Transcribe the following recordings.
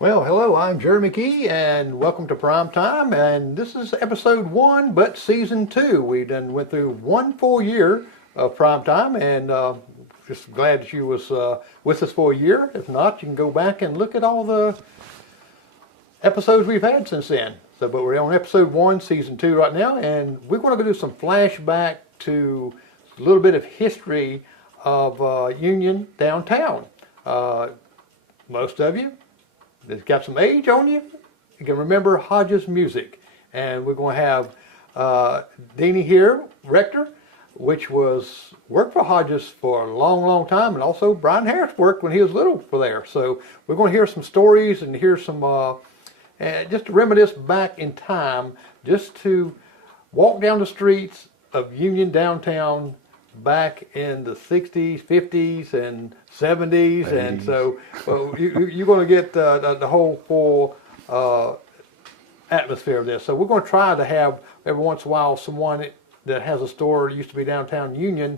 Well, hello, I'm Jerry McKee, and welcome to Prime Time, and this is episode 1, but season 2. We done went through 1 full year of Prime Time, and just glad that you was with us for a year. If not, you can go back and look at all the episodes we've had since then. So, but we're on episode 1, season 2 right now, and we're going to do some flashback to a little bit of history of Union downtown. Most of you that's got some age on you, you can remember Hodges music. And we're going to have Deanie here, Rector, which worked for Hodges for a long, long time, and also Brian Harris worked when he was little for there. So we're going to hear some stories and hear some, just to reminisce back in time, just to walk down the streets of Union downtown back in the 60s, 50s, and 70s, and so you're going to get the whole full atmosphere of this. So we're going to try to have every once in a while someone that has a store that used to be downtown Union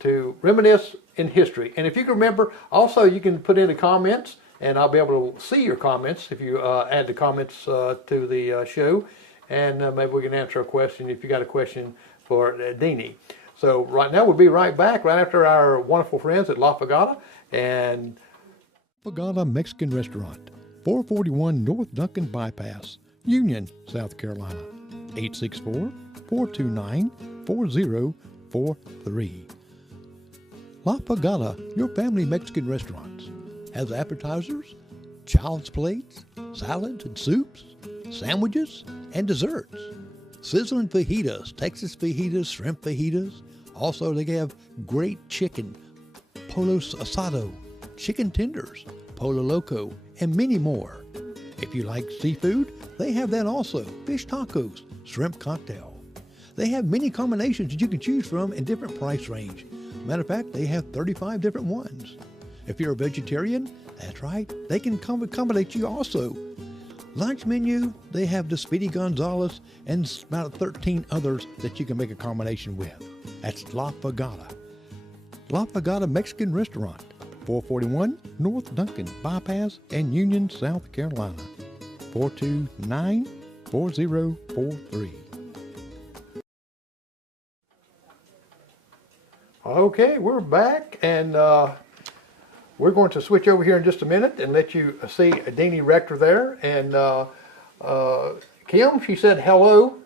to reminisce in history. And if you can remember, also you can put in the comments, and I'll be able to see your comments if you add the comments to the show, and maybe we can answer a question if you got a question for Deanie. So right now we'll be right back right after our wonderful friends at La Fogata and Fogata Mexican Restaurant, 441 North Duncan Bypass, Union, South Carolina, 864-429-4043. La Fogata, your family Mexican restaurants, has appetizers, child's plates, salads and soups, sandwiches, and desserts. Sizzling fajitas, Texas fajitas, shrimp fajitas. Also, they have great chicken, polo asado, chicken tenders, polo loco, and many more. If you like seafood, they have that also. Fish tacos, shrimp cocktail. They have many combinations that you can choose from in different price range. Matter of fact, they have 35 different ones. If you're a vegetarian, that's right, they can accommodate you also. Lunch menu, they have the Speedy Gonzales and about 13 others that you can make a combination with. That's La Fogata. La Fogata Mexican Restaurant, 441 North Duncan Bypass and Union, South Carolina, 429-4043. Okay, we're back, and we're going to switch over here in just a minute and let you see Deanie Rector there. And Kim, she said hello.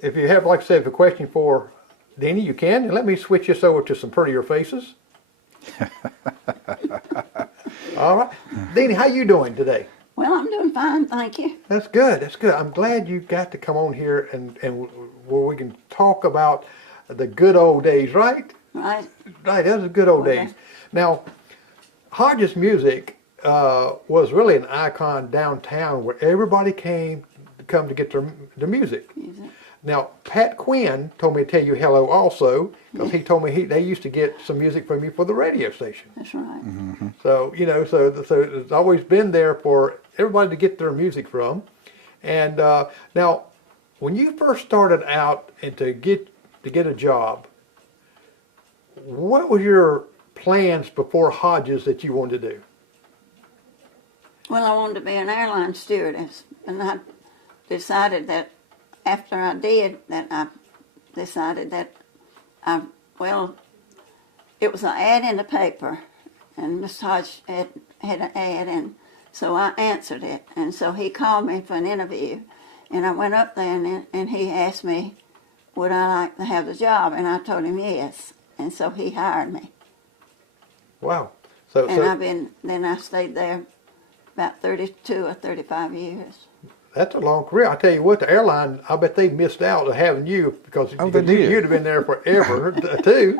If you have, like I said, a question for Deanie, you can. And let me switch this over to some prettier faces. All right. Deanie, how you doing today? Well, I'm doing fine, thank you. That's good. That's good. I'm glad you got to come on here and where we can talk about the good old days, right? Right. Right, those are good old days. Now, Hodges music was really an icon downtown where everybody come to get their music. Now, Pat Quinn told me to tell you hello also, because he told me they used to get some music from you for the radio station. That's right. Mm-hmm. So, you know, so it's always been there for everybody to get their music from. And now, when you first started out and to get a job, what was your plans before Hodges that you wanted to do? Well, I wanted to be an airline stewardess, and I decided that after I did, that I decided that it was an ad in the paper, and Miss Hodge had an ad, and So I answered it, and so he called me for an interview, and I went up there, and he asked me, would I like to have the job, and I told him yes, and so he hired me. Wow. And then I stayed there about 32 or 35 years. That's a long career. I tell you what, the airline, I bet they missed out on having you because you'd have been there forever too.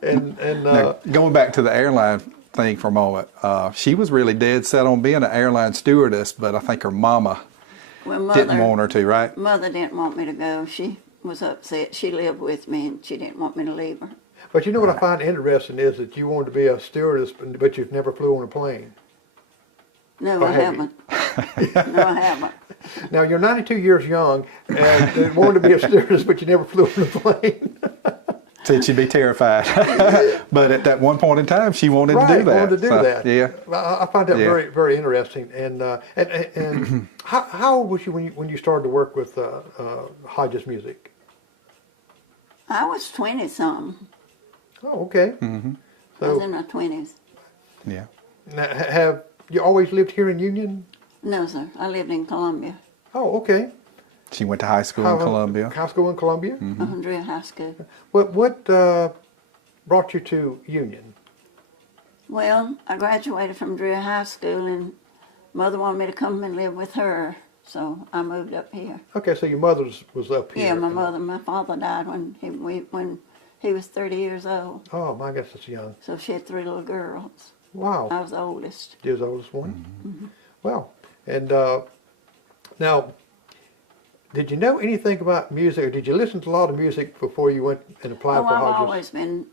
And now, going back to the airline thing for a moment, she was really dead set on being an airline stewardess, but I think her mama didn't want her to, right? Mother didn't want me to go. She was upset. She lived with me, and she didn't want me to leave her. But you know what I find interesting is that you wanted to be a stewardess, but you've never flew on a plane. No, I haven't. No, I haven't. Now, you're 92 years young, and you wanted to be a stewardess, but you never flew on a plane. Said she'd be terrified. But at that one point in time, she wanted to do that. Wanted to do that. Yeah. I find that very, very interesting. And how old was you when you started to work with Hodges Music? I was 20-something. Oh, okay. Mm-hmm. I was in my 20s. Yeah. Now, have you always lived here in Union? No, sir. I lived in Columbia. Oh, okay. She went to high school in Columbia. High school in Columbia? Mm-hmm. Andrea High School. What brought you to Union? Well, I graduated from Drew High School, and Mother wanted me to come and live with her, so I moved up here. Okay, so your mother was up here. Yeah, my father died when he was 30 years old. Oh, my gosh, that's young. So she had 3 little girls. Wow. I was the oldest. You're the oldest one? Mm-hmm. Wow. And now, did you know anything about music, or did you listen to a lot of music before you went and applied for Hodges? I've always been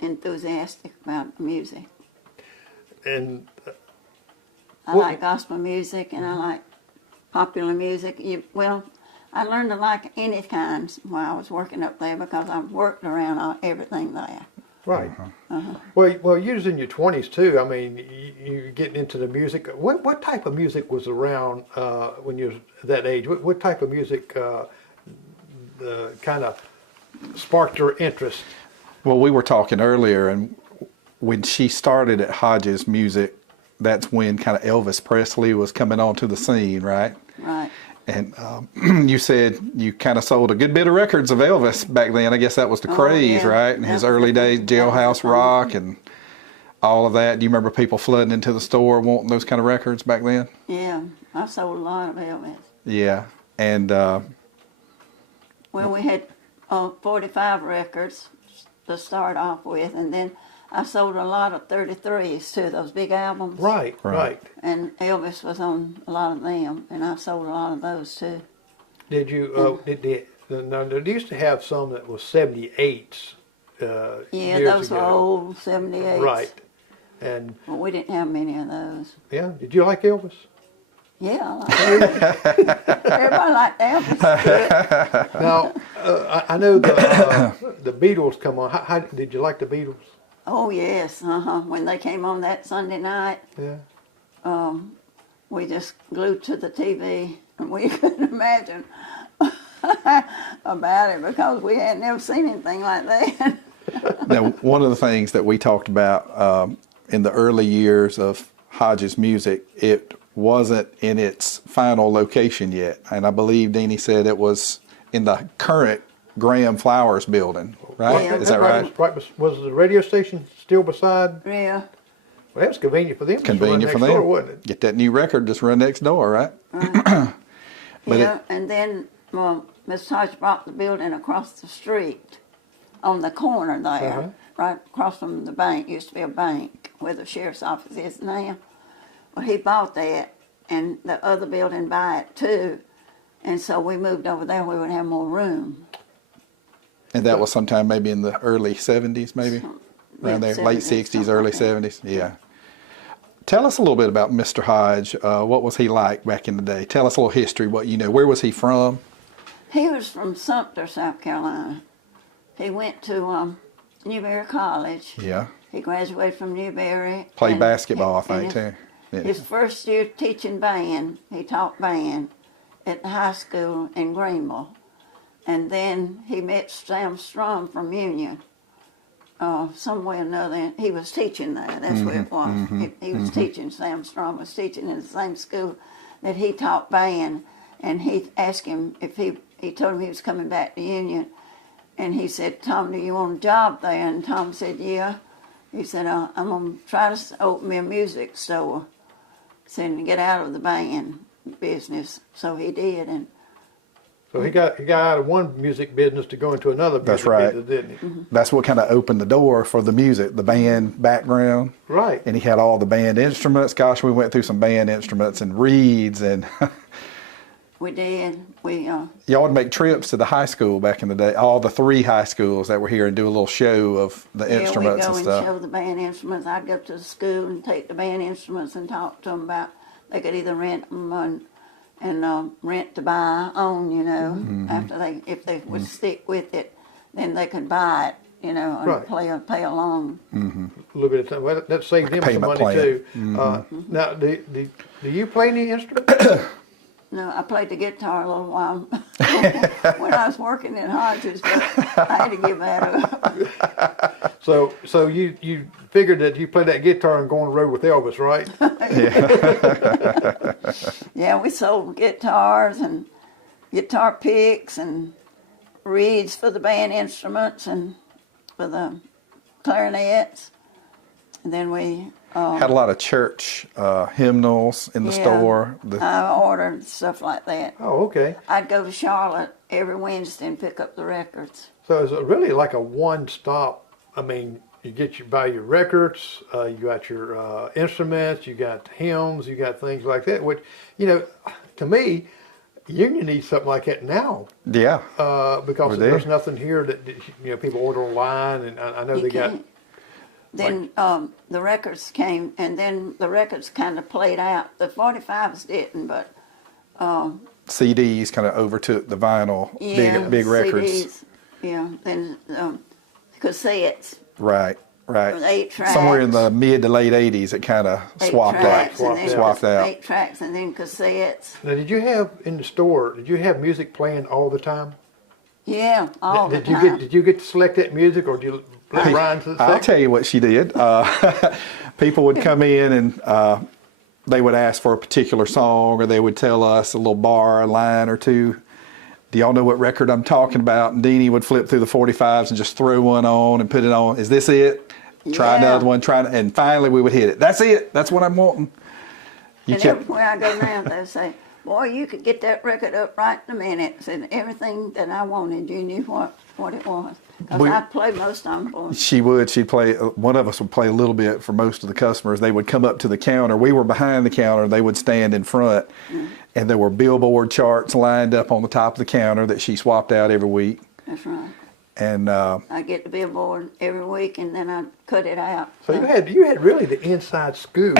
enthusiastic about music. And I like gospel music, and I like popular music. I learned to like any kind while I was working up there because I worked around everything there. right. Well, you was in your 20s too. I mean, you're getting into the music. What type of music was around when you were that age? What type of music kind of sparked your interest? Well, we were talking earlier, and when she started at Hodges Music, that's when kind of Elvis Presley was coming onto the scene, right? Right. And you said you kind of sold a good bit of records of Elvis back then. I guess that was the craze, yeah. right? In his early days, Jailhouse Rock and all of that. Do you remember people flooding into the store wanting those kind of records back then? Yeah, I sold a lot of Elvis. Yeah. And well, we had 45 records to start off with, and then I sold a lot of 33s too, those big albums. Right. And Elvis was on a lot of them, and I sold a lot of those too. Did you? Now they used to have some that was 78s. Yeah, years those ago. were old 78s. Right. And Well, we didn't have many of those. yeah, did you like Elvis? Yeah, I like Elvis. Everybody liked Elvis. Now, I know the Beatles come on. How did you like the Beatles? Oh yes, when they came on that Sunday night, Yeah. we just glued to the TV, and we couldn't imagine about it because we had never seen anything like that. now, one of the things that we talked about in the early years of Hodges Music, it wasn't in its final location yet. And I believe Deanie said it was in the current Graham Flowers building, right? Yeah. Is that right? Was the radio station still beside? Yeah. Well, that was convenient for them. Just Convenient run for next them. door, wasn't it? Get that new record, just run next door, right? But Yeah, and then Miss Hodge bought the building across the street on the corner there, right across from the bank. Used to be a bank where the sheriff's office is now. Well, he bought that, and the other building by it too, and so we moved over there. We would have more room. And that was sometime maybe in the early 70s, maybe? Around there, late 60s, early 70s, yeah. Tell us a little bit about Mr. Hodge. What was he like back in the day? Tell us a little history, what you know. Where was he from? He was from Sumter, South Carolina. He went to Newberry College. Yeah. He graduated from Newberry. Played and- basketball, I and think, his- too. Yeah. His first year teaching band, he taught band at the high school in Greenville. And then he met Sam Strum from Union some way or another, he was teaching there. That's where it was. He was teaching. Sam Strong was teaching in the same school that he taught band. And he asked him if he told him he was coming back to Union. And he said, Tom, do you want a job there? And Tom said, yeah. He said, I'm going to try to open me a music store. Said, and get out of the band business. So he did. And So he got out of one music business to go into another That's music right. business, didn't he? That's what kind of opened the door for the music, the band background. Right. And he had all the band instruments. Gosh, we went through some band instruments and reeds, and we did. y'all would make trips to the high school back in the day, all the 3 high schools that were here, and do a little show of the instruments and we'd go stuff. and show the band instruments. I'd go to the school and take the band instruments and talk to them about they could either rent them and rent to buy on, you know. After if they would stick with it, then they could buy it, you know, and Right. play along. A little bit of time. Well, that saved him some Payment money plan. too. Now, do you play any instrument? No, I played the guitar a little while when I was working in Hodges, but I had to give that up. So you figured that you played that guitar and go on the road with Elvis, right? Yeah, we sold guitars and guitar picks and reeds for the band instruments and for the clarinets. And then we Had a lot of church hymnals in the store. I ordered stuff like that. Oh, okay. I'd go to Charlotte every Wednesday and pick up the records. So it's really like a one-stop. I mean, you buy your records, you got your instruments, you got hymns, you got things like that. Which, you know, to me, Union needs something like that now. Yeah. Because Over there's there. nothing here that you know people order online, and I know You they got. can't. Then the records came, and then the records kind of played out. The 45s didn't, but CDs kind of overtook the vinyl, big records. CDs, yeah, then cassettes. Right. With 8 tracks. Somewhere in the mid to late 80s, it kind of 8 swapped tracks, out. and then Swapped out. 8 tracks, and then cassettes. Now, did you have in the store? Did you have music playing all the time? Yeah, all did the you time. Did you get to select that music, or did you let Ryan to I'll tell you what she did. People would come in and they would ask for a particular song, or they would tell us a little bar, a line or two. Do y'all know what record I'm talking about? And Deanie would flip through the 45s and just throw one on and put it on. Is this it? Try Yeah. another one. And finally we would hit it. That's it. That's what I'm wanting. You And kept, everywhere I go now, they say, boy, you could get that record up right in a minute. Said everything that I wanted, you knew what it was. Because I played most of them for them. she'd play, one of us would play a little bit for most of the customers. They would come up to the counter. We were behind the counter. They would stand in front. And there were Billboard charts lined up on the top of the counter that she swapped out every week. That's right. And I get the Billboard every week, and then I cut it out. So you had really the inside scoop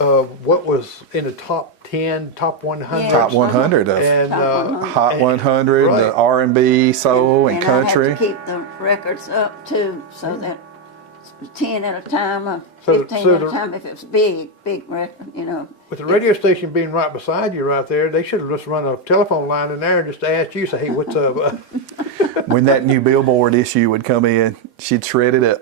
of what was in the top 10, top 100. Yeah. top 100 of And Top 100. Hot 100, Right. the R&B, soul, and country. I have to keep the records up too, so that 10 at a time, or So- 15 so at a the- time. If it's big record, you know. With the radio station being right beside you right there, they should have just run a telephone line in there and just asked you, say, hey, what's up? When that new Billboard issue would come in, she'd shred it up.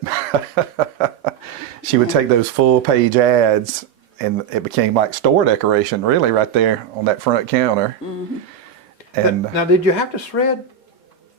She would take those full page ads, and it became like store decoration, really, right there on that front counter. And Now, did you have to shred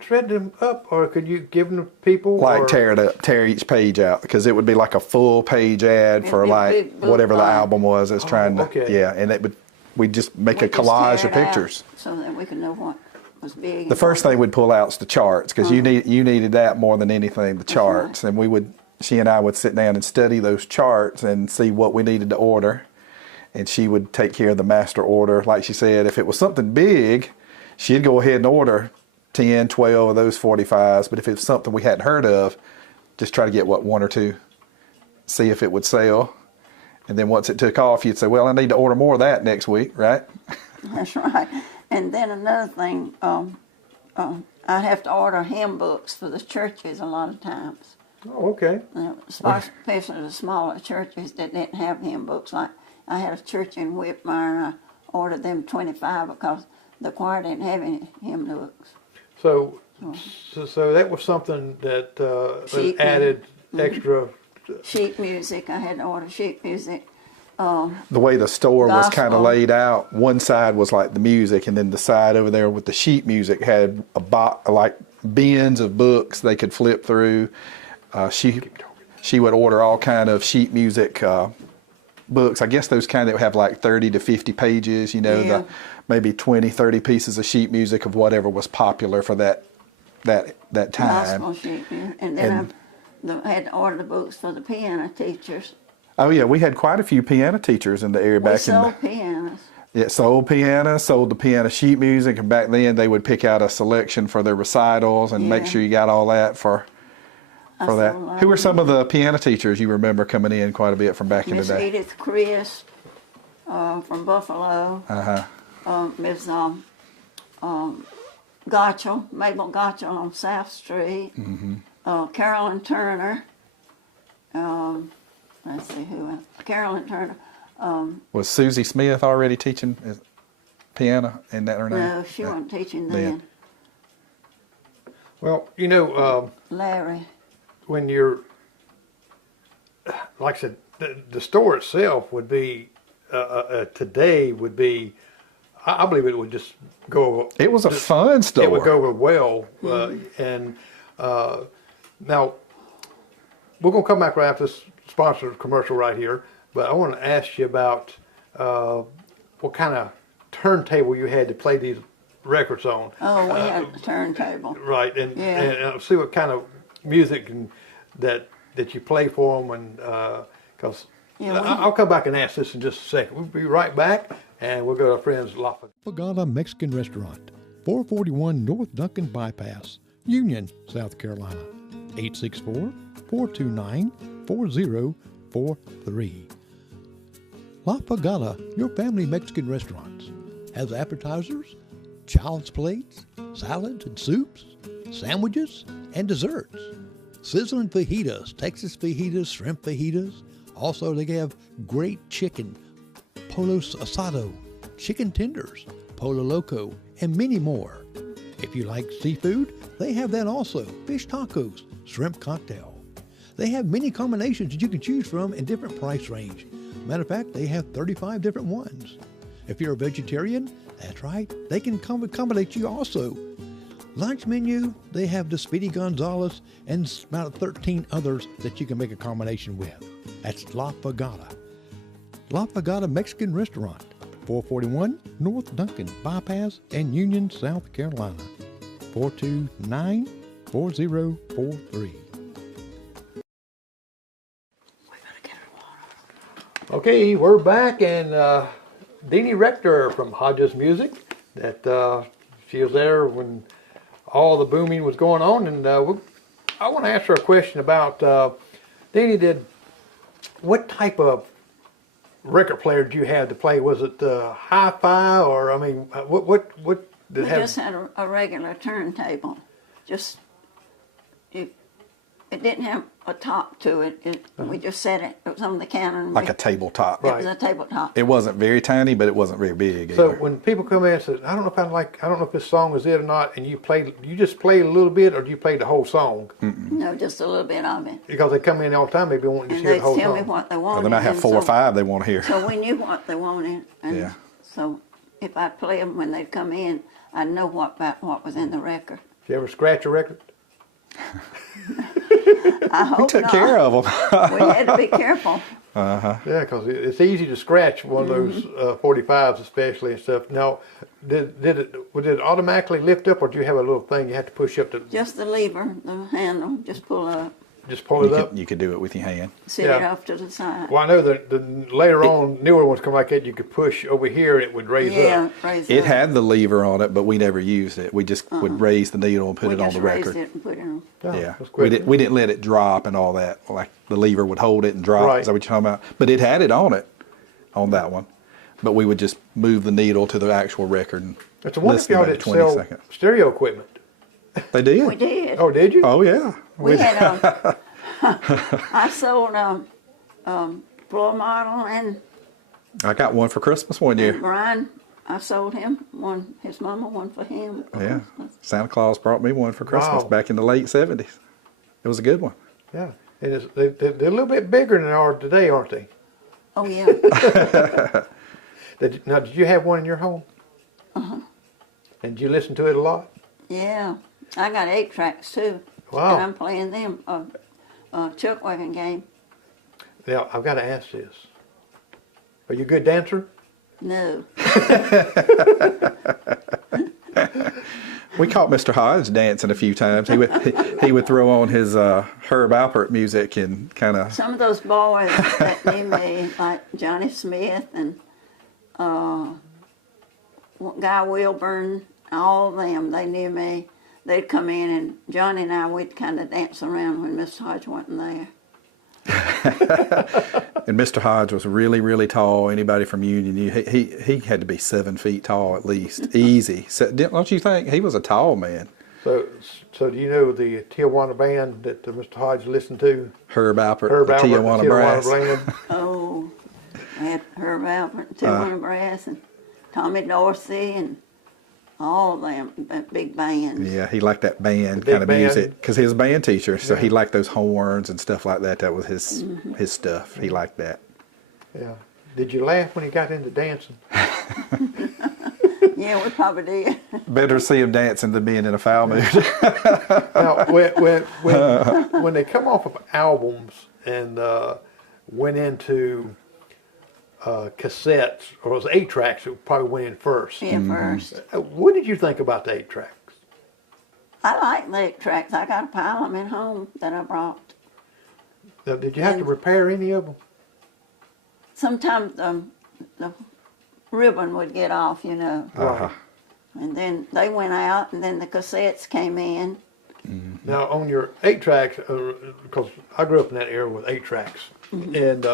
them up, or could you give them to people? like or? tear it up, tear each page out, because it would be like a full page ad for It'd be like big book whatever the line. album was. It's trying to, okay. yeah, and we'd just make We a just collage tear of it out pictures. so that we could know what was big. The first thing we'd pull out is the charts, because you needed that more than anything, the charts. And she and I would sit down and study those charts and see what we needed to order. And she would take care of the master order. Like she said, if it was something big, she'd go ahead and order 10, 12 of those 45s. But if it was something we hadn't heard of, just try to get one or two, see if it would sell. And then once it took off, you'd say, well, I need to order more of that next week, right? That's right. And then another thing, I have to order hymn books for the churches a lot of times. Oh, okay. Especially the smaller churches that didn't have hymn books. Like I had a church in Whitmire, and I ordered them 25 because the choir didn't have any hymn books. So that was something that She added extra. Sheet music. I had to order sheet music. The way the store was kind of Gospel. laid out, one side was like the music, and then the side over there with the sheet music had like bins of books they could flip through. She would order all kind of sheet music books. I guess those kind that have like 30 to 50 pages, you know, Yeah. maybe 20, 30 pieces of sheet music of whatever was popular for that time. Gospel sheet music. And then I had to order the books for the piano teachers. Oh yeah, we had quite a few piano teachers in the area We back in sold the. pianos. Yeah, sold piano, sold the piano sheet music, and back then they would pick out a selection for their recitals and make Yeah. sure you got all that for that. sold a lot Who were of some of the piano teachers you remember coming in quite a bit from back in Miss the day? Edith Chris from Buffalo. Miss Gotchel, Mabel Gotchel on South Street. Carolyn Turner. Let's see who else. Carolyn Turner. Was Susie Smith already teaching piano in that her name? No, she wasn't teaching then. Well, you know, Larry. when you're, like I said, the store itself would be today would be. I believe it would just go. It was a fun store. It would go over well, and now we're gonna come back right after this sponsored commercial right here. But I want to ask you about what kind of turntable you had to play these records on. Oh, we had a turntable. Right, and, Yeah. and see what kind of music that you play for them, and because Yeah, I'll come back and ask this in just a second. We'll be right back, and we'll go to our friends La Pagala Mexican Restaurant, 441 North Duncan Bypass, Union, South Carolina, 864-429-4043. La Pagala, your family Mexican restaurants, has appetizers, child's plates, salads and soups, sandwiches, and desserts. Sizzling fajitas, Texas fajitas, shrimp fajitas. Also, they have great chicken, polo asado, chicken tenders, polo loco, and many more. If you like seafood, they have that also. Fish tacos, shrimp cocktail. They have many combinations that you can choose from in different price range. Matter of fact, they have 35 different ones. If you're a vegetarian, that's right, they can accommodate you also. Lunch menu, they have the Speedy Gonzales and about 13 others that you can make a combination with. That's La Pagada. La Pagada Mexican Restaurant, 441 North Duncan Bypass and Union, South Carolina, 429-4043. Okay, we're back, and Deanie Rector from Hodges Music, that she was there when all the booming was going on, and I want to ask her a question about, Deanie, what type of record player did you have to play? Was it hi-fi, or, I mean, what did We it have? just had a regular turntable. It didn't have a top to it. We just set it. It was on the counter. And Like a tabletop. It was a tabletop. It wasn't very tiny, but it wasn't very big So either. when people come in and say, I don't know if this song is it or not, and you just play a little bit, or do you play the whole song? No, just a little bit of it. Because they come in all the time, maybe wanting to And hear they the whole tell me song. what they Or wanted. they might have and 4 or so- 5 they want to hear. So we knew what they wanted. And Yeah. so if I'd play them when they'd come in, I'd know what was in the record. Did you ever scratch a record? I We hope took not. care of them. We had to be careful. Yeah, because it's easy to scratch one of those 45s, especially and stuff. Now, would it automatically lift up, or do you have a little thing you have to push up to Just the lever, the handle, just pull up, just pull it up? You could do it with your hand. sit it Yeah. off to the side. Well, I know that later on, newer ones come like that. You could push over here, and it would raise Yeah, up. raise It up. had the lever on it, but we never used it. We just would raise the needle and put We it on just the raised record. it and put it on. Yeah, that's we quick. didn't let it drop and all that. Like the lever would hold it and drop. Right. Is that what you're talking about? But it had it on that one. But we would just move the needle to the actual record and It's a wonder if listen y'all about didn't 20 sell seconds. stereo equipment. They did. We did. Oh, did you? Oh yeah. We had I sold floor model, and I got one for Christmas one year. Brian, I sold him one. His mama one for him. Yeah. Santa Claus brought me one for Christmas Wow. back in the late 70s. It was a good one. Yeah. And they're a little bit bigger than they are today, aren't they? Oh, yeah. Now, did you have one in your home? Uh-huh. And did you listen to it a lot? Yeah. I got 8 tracks, too. Wow. And I'm playing them chuck wagon game. Now, I've got to ask this. Are you a good dancer? No. We caught Mr. Hodges dancing a few times. He would throw on his Herb Alpert music and kind of. Some of those boys that knew me, like Johnny Smith and Guy Wilburn, all of them, they knew me. They'd come in, and Johnny and I, we'd kind of dance around when Mr. Hodge wasn't there. And Mr. Hodge was really, really tall. Anybody from Union, he had to be 7 feet tall at least, easy. So, don't you think he was a tall man? So do you know the Tijuana band that Mr. Hodge listened to? Herb Alpert, Herb Alpert, Tijuana Brass. band. Oh, I had Herb Alpert and Tijuana Brass and Tommy Dorsey and all of them, that big bands. Yeah, he liked that band big kind of band. music because he was a band teacher, so he Yeah. liked those horns and stuff like that. That was his stuff. He liked that. Yeah. Did you laugh when he got into dancing? Yeah, we probably did. Better see him dancing than being in a foul mood. Now, when they come off of albums and went into cassettes, or it was 8 tracks that probably went in first. Yeah, first. What did you think about the 8 tracks? I like the 8 tracks. I got a pile of them at home that I brought. Now, did you have to repair any of them? Sometimes the ribbon would get off, you know. Uh-huh. And then they went out, and then the cassettes came in. Now, on your 8 tracks, because I grew up in that era with 8 tracks, and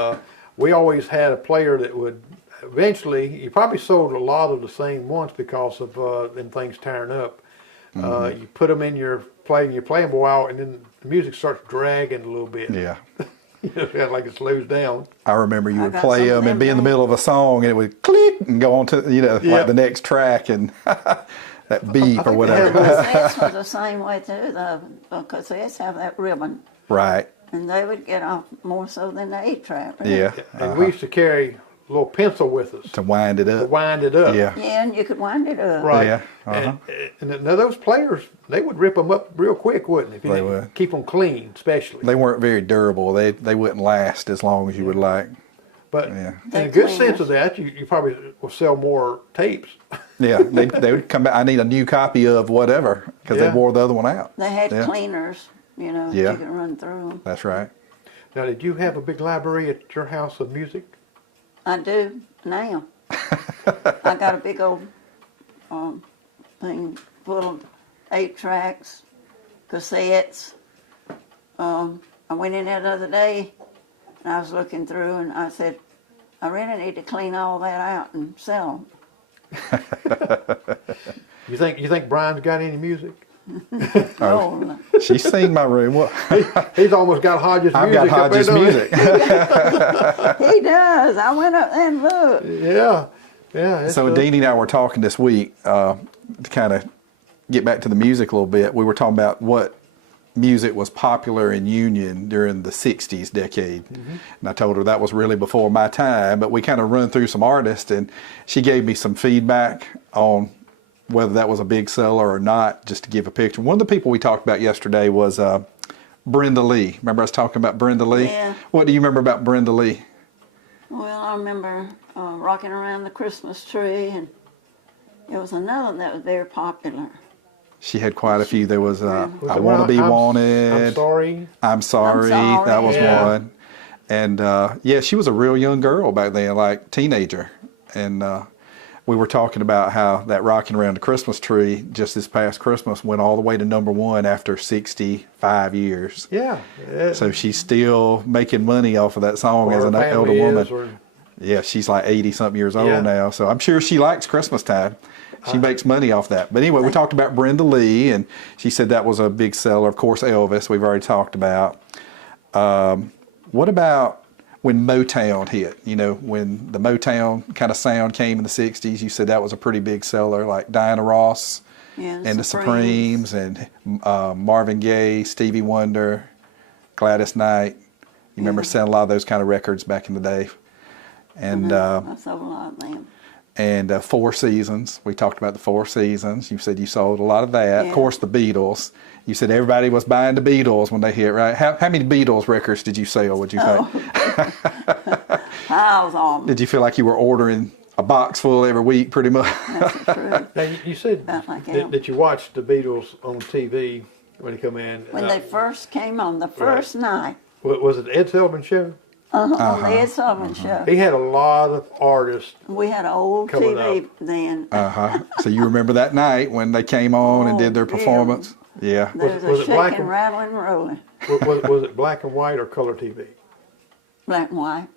we always had a player that would eventually, you probably sold a lot of the same ones because of them things tearing up. You put them in your playing them a while, and then the music starts dragging a little bit. Yeah. You know, like it slows down. I remember you I would got play some of them and them be in the back. middle of a song and it would click and go on to, Yeah. like the next track and that beep or think they whatever. have Cassettes was the same way too. The cassettes have that ribbon, Right. and they would get off more so than the 8 track. Really. Yeah. And we used to carry a little pencil with us To wind it to up. wind it up. Yeah. Yeah, and you could wind it up. Right. Yeah, And now those players, they would rip them up real quick, wouldn't they? If you They didn't would. keep them clean, especially. They weren't very durable. They wouldn't last as long as you would like. But Yeah. in They're a good cleaners. sense of that, you probably will sell more tapes. Yeah. They would come back. I need a new copy of whatever because Yeah. they wore the other one out. They had Yeah. cleaners, you know, Yeah. you could run through them. That's right. Now, did you have a big library at your house of music? I do now. I got a big old thing full of 8 tracks, cassettes. I went in there the other day and I was looking through and I said, I really need to clean all that out and sell them. You think Brian's got any music? Oh, She's seen my room. Well, He's almost got Hodges I've music. got up there, Hodges don't he? music. he does. I went up there and looked. Yeah. Yeah. it's, So Deanie and I were talking this week to kind of get back to the music a little bit. We were talking about what music was popular in Union during the 60s decade. And I told her that was really before my time, but we kind of run through some artists and she gave me some feedback on whether that was a big seller or not, just to give a picture. One of the people we talked about yesterday was Brenda Lee. Remember us talking about Brenda Lee? Yeah. What do you remember about Brenda Lee? Well, I remember rocking around the Christmas tree, and there was another that was very popular. She had quite a few. There was Was I the Want to one, Be I'm Wanted. sorry. I'm sorry. That was Yeah. one. And yeah, she was a real young girl back then, like teenager. And we were talking about how that Rocking Around the Christmas Tree just this past Christmas went all the way to #1 after 65 years. Yeah. So she's still making money off of that song Or as an her elder family woman. is, or- Yeah, she's like 80-something years old Yeah. now. So I'm sure she likes Christmas time. She makes money off that. But anyway, we talked about Brenda Lee, and she said that was a big seller. Of course, Elvis, we've already talked about. What about when Motown hit? You know, when the Motown kind of sound came in the 60s, you said that was a pretty big seller, like Diana Ross Yeah, and the Supremes and Marvin Gaye, Stevie Wonder. Gladys Knight. You remember selling a lot of those kind of records back in the day. And I sold a lot of them. and Four Seasons. We talked about the Four Seasons. You said you sold a lot of that. Yeah. Of course, the Beatles. You said everybody was buying the Beatles when they hit, right? How many Beatles records did you sell, would you think? Piles on them. Did you feel like you were ordering a box full every week, pretty much? That's the truth. Now, you said About like that. that you watched the Beatles on TV when they come in. When they first came on, the first night, Was it Ed Sullivan show? on the Ed Sullivan Show, He had a lot of artists. we had an old Coming TV then. So you remember that night when they came on and did their Oh, yeah. performance? Yeah. There was was a it black shaking, and- rattling, rolling. Was it black and white or color TV? Black and white.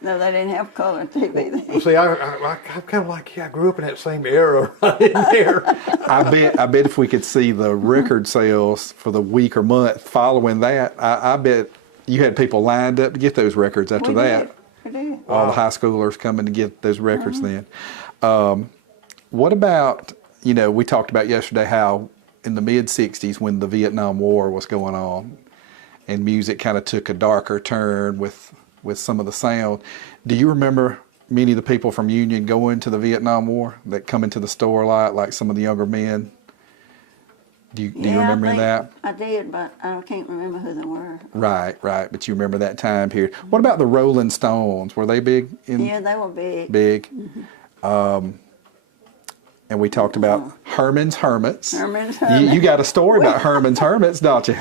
No, they didn't have color TV then. Well, see, I'm kind of like, I grew up in that same era right in there. I bet if we could see the record sales for the week or month following that, I bet you had people lined up to get those records after We that. did. We did. All the high schoolers coming to get those records then. What about, we talked about yesterday how in the mid-'60s when the Vietnam War was going on and music kind of took a darker turn with some of the sound. Do you remember many of the people from Union going to the Vietnam War that come into the store a lot, like some of the younger men? Do you remember I think that? I did, but I can't remember who they were. Right. But you remember that time period. What about the Rolling Stones? Were they big? Yeah, they were big. Big. And we talked about Herman's Hermits. Herman's You Hermits. got a story about Herman's Hermits, don't you?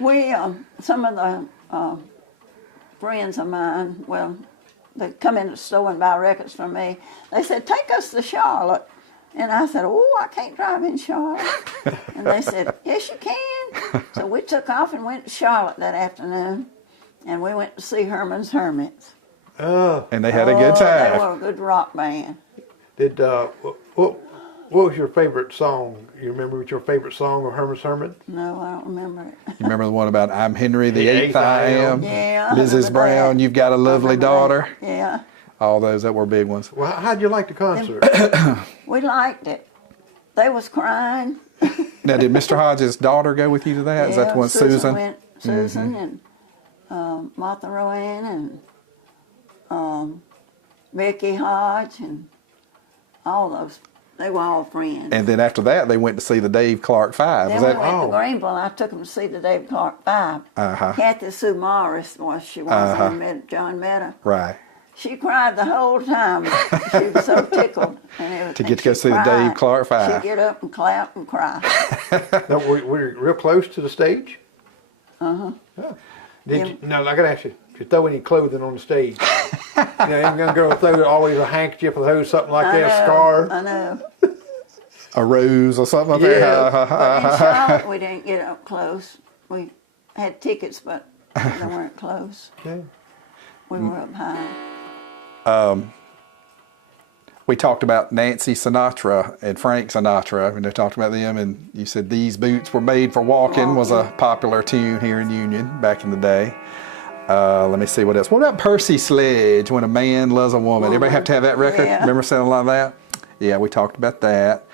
We, some of the friends of mine, well, they come in the store and buy records from me. They said, take us to Charlotte. And I said, oh, I can't drive in Charlotte. And they said, yes, you can. So we took off and went to Charlotte that afternoon. And we went to see Herman's Hermits. And they had a good They time. were a good rock band. What was your favorite song? You remember what your favorite song of Herman's Hermit? No, I don't remember it. You remember the one about I'm Henry the The Eighth I am? Yeah, I Mrs. remember Brown, that. you've got a lovely remember daughter. that. Yeah, All those that were big ones. Well, how'd you like the concert? we liked it. They was crying. Now, did Mr. Hodges' daughter go with you to that? Is that the one, Susan? Went, Susan and Martha Rowan and Becky Hodge and all those. They were all friends. And then after that, they went to see the Dave Clark Five. Then Was we that? went to Greenville. I took them to see the Dave Clark Five. Kathy Sue Morris she was and John Meta. Right. She cried the whole time. She was so tickled and everything. To get to go She see the cried. Dave Clark Five. She'd get up and clap and cry. No, were you real close to the stage? Uh-huh. Oh. Did you? No, I gotta ask you. Did you throw any clothing on the stage? Any young girl throw always a handkerchief or something like that, scarf. I know. A rose or something like Yeah. But in that. Charlotte, we didn't get up close. We had tickets, but they weren't close. Yeah. We were up high. We talked about Nancy Sinatra and Frank Sinatra, and they talked about them, and you said These Boots Were Made for Walking was a popular tune here in Union back in the day. Let me see what else. What about Percy Sledge, When a Man Loves a Woman? Everybody have to have that record? Yeah. Remember selling a lot of that? Yeah, we talked about that.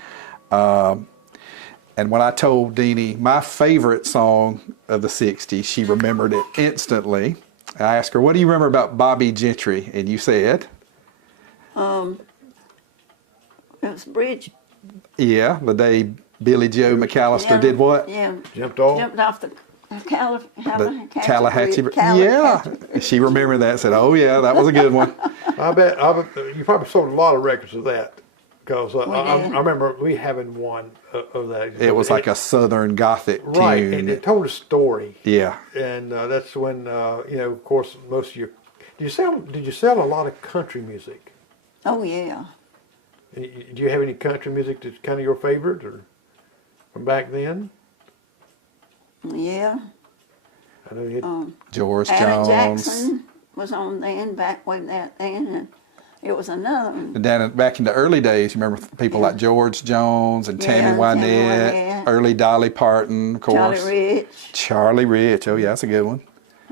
And when I told Deanie my favorite song of the 60s, she remembered it instantly. I asked her, what do you remember about Bobby Gentry? And you said? It was Bridge. Yeah, the day Billy Joe McAllister did what? Yeah. Jumped off? Jumped off the The Tallahatchie. Bridge. Yeah, she remembered that. Said, "Oh yeah, that was a good one." I bet you probably sold a lot of records of that. Because did. I remember we having one of that. It was like a Southern Gothic right, tune. and it told a story. Yeah, And that's when of course, most of your. Did you sell a lot of country music? Oh yeah. Do you have any country music that's kind of your favorite, or from back then? Yeah. I know you had, George Alan Jones. Jackson was on then, back when that then, and it was another one. And back in the early days, you remember people like George Jones and Yeah, Tammy Tammy Wynette, Wynette. early Dolly Parton, of course. Charlie Rich. Charlie Rich. Oh yeah, that's a good one.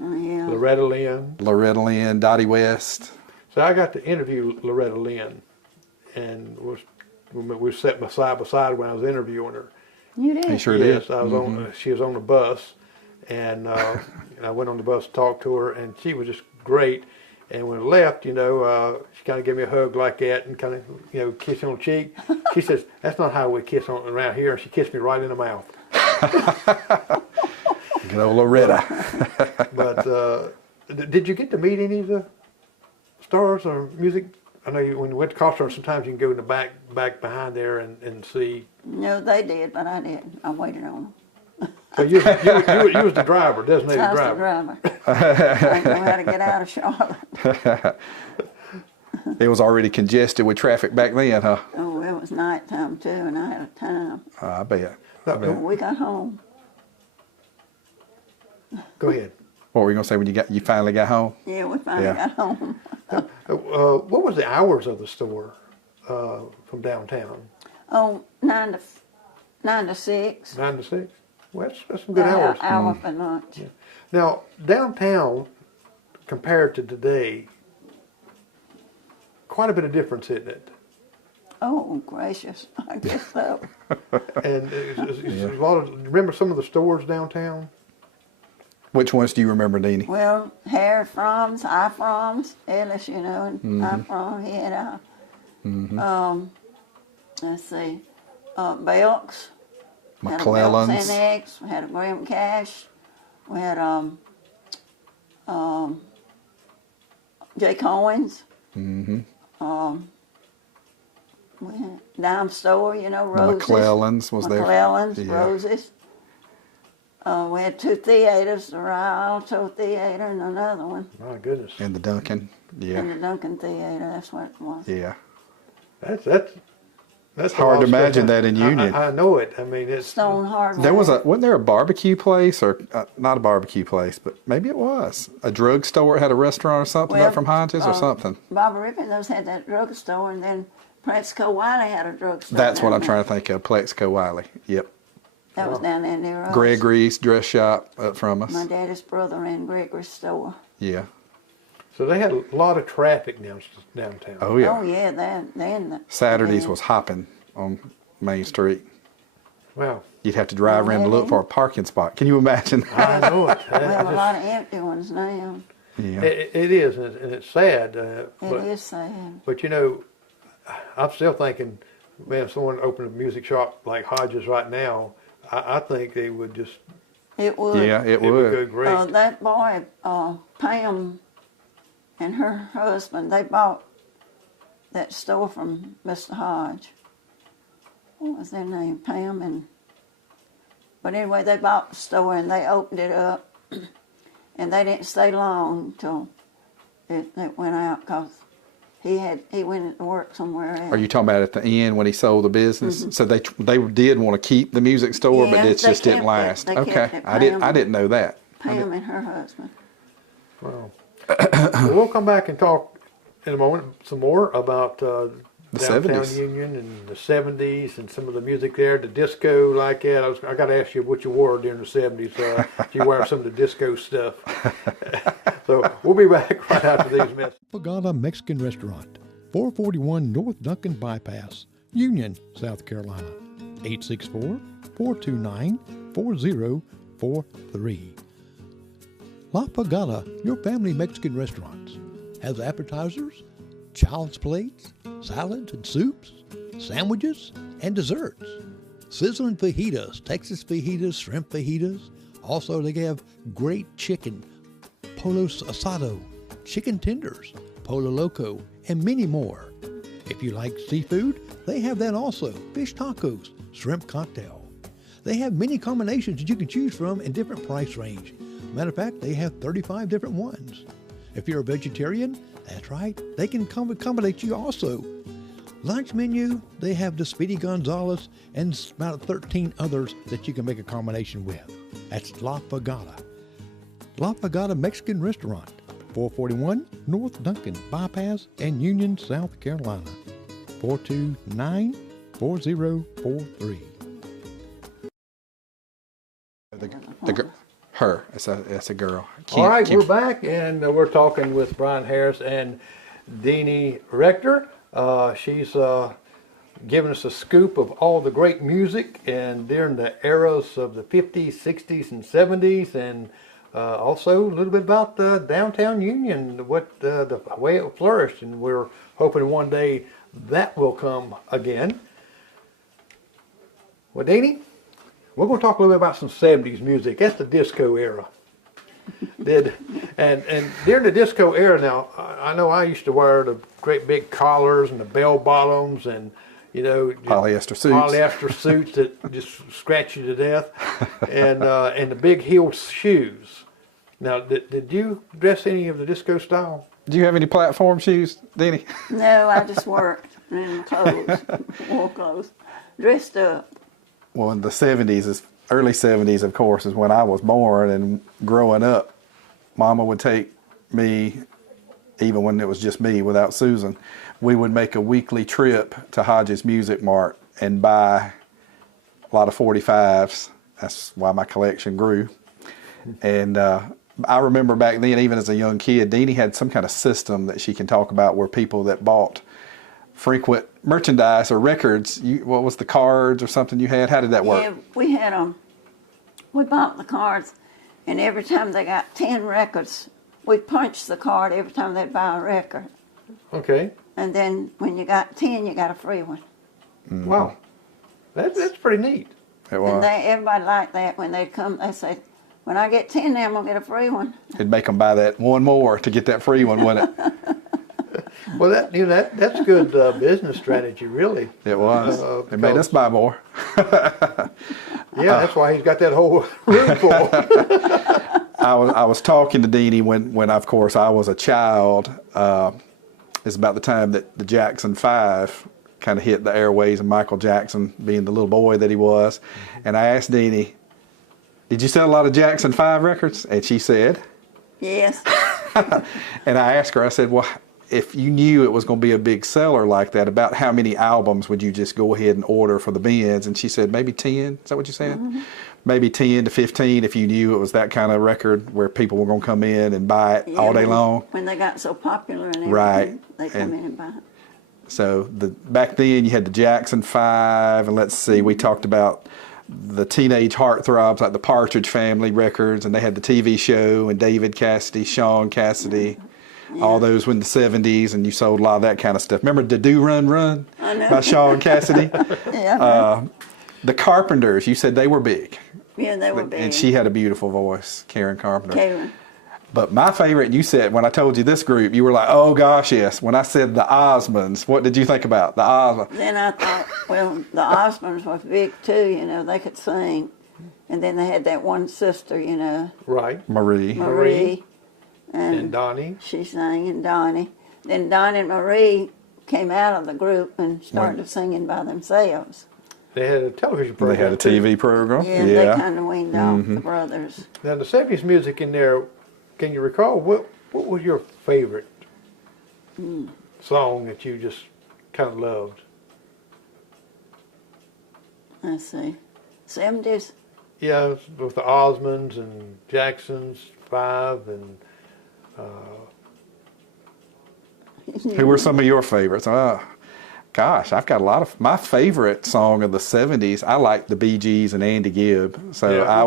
Oh, yeah. Loretta Lynn. Loretta Lynn, Dottie West. So I got to interview Loretta Lynn, and we sat side by side when I was interviewing her. You did. He sure Yes, did. I was on. She was on the bus, and I went on the bus to talk to her, and she was just great. And when I left, she kind of gave me a hug like that and kind of, kiss on the cheek. She says, "That's not how we kiss on around here." And she kissed me right in the mouth. Good old Loretta. But did you get to meet any of the stars or music? I know when you went to Costco, sometimes you can go in the back behind there and see. No, they did, but I didn't. I waited on them. So you was the driver, designated I was the driver. driver. I didn't know how to get out of Charlotte. It was already congested with traffic back then, huh? Oh, it was nighttime too, and I had a time. I bet. When we got home, Go ahead. What were you gonna say when you finally got home? yeah, we finally Yeah. got home. What was the hours of the store from downtown? Oh, 9 to 6. 9 to 6? Well, that's some good hours. Hour for lunch. Yeah. Now, downtown, compared to today, quite a bit of difference, isn't it? Oh, gracious. I guess so. And it's a lot of, remember some of the stores downtown? Which ones do you remember, Deanie? Well, Hair Froms, I Froms, Ellis, and I From, he had let's see, Belks. McClellan's. Had a Belks Annex, we had a Graham Cash, we had J. Cohen's. We had Dime Store, Roses. McClellan's was there. McClellan's, Yeah. Roses. We had 2 theaters, the Rialto Theater and another one. My goodness. And the Duncan. And Yeah. the Duncan Theater, that's what it was. Yeah. That's It's a hard lot to of stuff. imagine that in Union. I know it. I mean, it's Stone Hardware. Wasn't there a barbecue place or not a barbecue place, but maybe it was a drugstore had a restaurant or something Well, up from Hodges or something. Bobby Rippin's had that drugstore, and then Presco Wiley had a drugstore. That's what down I'm there. trying to think of. Plexco Wiley. Yep. That was down there near us. Gregory's dress shop up from us. My daddy's brother ran Gregory's store. Yeah. so they had a lot of traffic downtown. Oh yeah. Oh yeah, then Saturdays was hopping on Main Street. Wow. You'd have to drive around to look for a parking spot. Can you imagine? I know it. We have a lot of empty ones now. Yeah. It is, and it's sad. It But is sad. But I'm still thinking, man, if someone opened a music shop like Hodges right now, I think they would just, It would. Yeah, it it would go would. great. That boy, Pam, and her husband, they bought that store from Mr. Hodge. What was their name? But anyway, they bought the store and they opened it up, and they didn't stay long till it went out because he went to work somewhere else. Are you talking about at the end when he sold the business? So they did want to keep the music store, but Yeah, it they just didn't kept it. last. They Okay, kept it. I didn't know that. Pam and her husband. Wow. Well, we'll come back and talk in a moment some more about downtown 70s. Union and the 70s and some of the music there, the disco like that. I got to ask you what you wore during the 70s. If you wear some of the disco stuff. So we'll be back right after these messages. Pagana Mexican Restaurant, 441 North Duncan Bypass, Union, South Carolina, 864-429-4043. La Pagana, your family Mexican restaurants, has appetizers, child's plates, salads and soups, sandwiches, and desserts. Sizzling fajitas, Texas fajitas, shrimp fajitas. Also, they have great chicken, polo asado, chicken tenders, polo loco, and many more. If you like seafood, they have that also. Fish tacos, shrimp cocktail. They have many combinations that you can choose from in different price range. Matter of fact, they have 35 different ones. If you're a vegetarian, that's right, they can accommodate you also. Lunch menu, they have the Speedy Gonzales and about 13 others that you can make a combination with. That's La Pagana. La Pagana Mexican Restaurant, 441 North Duncan Bypass and Union, South Carolina, 429-4043. Her. That's a girl. All right, we're back, and we're talking with Brian Harris and Deanie Rector. She's giving us a scoop of all the great music and during the eras of the 50s, 60s, and 70s, and also a little bit about downtown Union, what the way it flourished, and we're hoping one day that will come again. Well, Deanie, we're going to talk a little bit about some 70s music. That's the disco era. And during the disco era, now I know I used to wear the great big collars and the bell bottoms and Polyester suits that just scratch you to death, and the big heeled shoes. Now, did you dress any of the disco style? Do you have any platform shoes, Deanie? No, I just worked in clothes, wore clothes, dressed up. Well, in the 70s, early 70s, of course, is when I was born, and growing up, Mama would take me, even when it was just me without Susan, we would make a weekly trip to Hodges Music Mart and buy a lot of 45s. That's why my collection grew. And I remember back then, even as a young kid, Deanie had some kind of system that she can talk about where people that bought frequent merchandise or records, what was the cards or something you had? How did that work? Yeah, we had them. We bought the cards, and every time they got 10 records, we punched the card every time they'd buy a record. Okay. And then when you got 10, you got a free one. Mm-hmm. Wow. That's pretty neat. It was. And everybody liked that. When they'd come, they'd say, when I get 10 now, I'm going to get a free one. It'd make them buy that one more to get that free one, wouldn't it? Well, that's good business strategy, really. It was. It made us buy more. Yeah, that's why he's got that whole room full. I was talking to Deanie when of course I was a child. It's about the time that the Jackson 5 kind of hit the airways, and Michael Jackson being the little boy that he was. And I asked Deanie, did you sell a lot of Jackson 5 records? And she said, Yes. and I asked her, I said, well, if you knew it was going to be a big seller like that, about how many albums would you just go ahead and order for the bins? And she said, maybe 10. Is that what you said? Mm-hmm. Maybe 10 to 15 if you knew it was that kind of record where people were going to come in and buy it all day long. When they got so popular and everything, right. they come in and buy it. So back then you had the Jackson 5, and let's see, we talked about the teenage heartthrobs like the Partridge Family records, and they had the TV show, and David Cassidy, Sean Cassidy, all those were in the 70s, and you sold a lot of that kind of stuff. Remember the Do Run Run by Sean Cassidy? Yeah. The Carpenters, you said they were big. Yeah, they were big. And she had a beautiful voice, Karen Carpenter. Karen. But my favorite, you said, when I told you this group, you were like, oh gosh, yes. When I said the Osmonds, what did you think about the Osmonds? Then I thought, well, the Osmonds were big too, they could sing. And then they had that one sister, Right. Marie. And Donnie. She sang, and Donnie. Then Donnie and Marie came out of the group and started singing by themselves. They had a television program. They had a TV program. Yeah, they kind of weaned off the brothers. Now, the 70s music in there, can you recall what was your favorite song that you just kind of loved? Let's see. 70s? Yeah, with the Osmonds and Jacksons 5 and... Who were some of your favorites? Gosh, I've got a lot of my favorite song of the 70s. I like the Bee Gees and Andy Gibb. So Yeah. I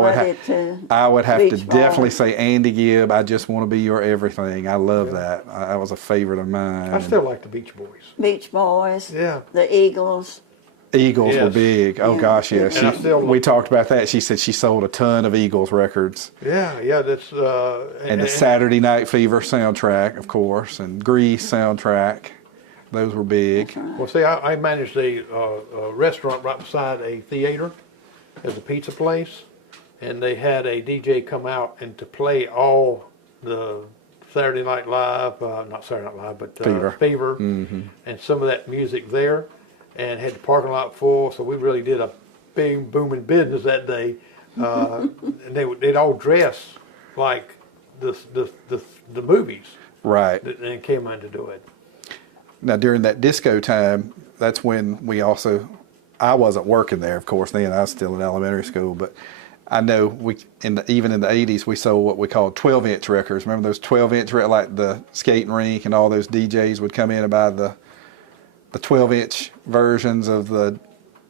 would have to Beach definitely Boys. say Andy Gibb. I Just Want to Be Your Everything. I love that. That was a favorite of mine. I still like the Beach Boys. Beach Boys. Yeah. The Eagles. Eagles were Yes. big. Oh Yeah. gosh, yeah. And I still We talked about that. She said she sold a ton of Eagles records. Yeah, that's... And the Saturday Night Fever soundtrack, of course, and Grease soundtrack. Those were big. Well, see, I managed a restaurant right beside a theater as a pizza place, and they had a DJ come out and to play all the Saturday Night Live, not Saturday Night Live, but Fever, and some of that music there, and had the parking lot full, so we really did a big booming business that day. And they'd all dress like the movies, Right. and came in to do it. Now, during that disco time, that's when I wasn't working there, of course, then I was still in elementary school, but I know even in the 80s, we sold what we called 12-inch records. Remember those 12-inch, like the skating rink and all those DJs would come in and buy the the 12-inch versions of the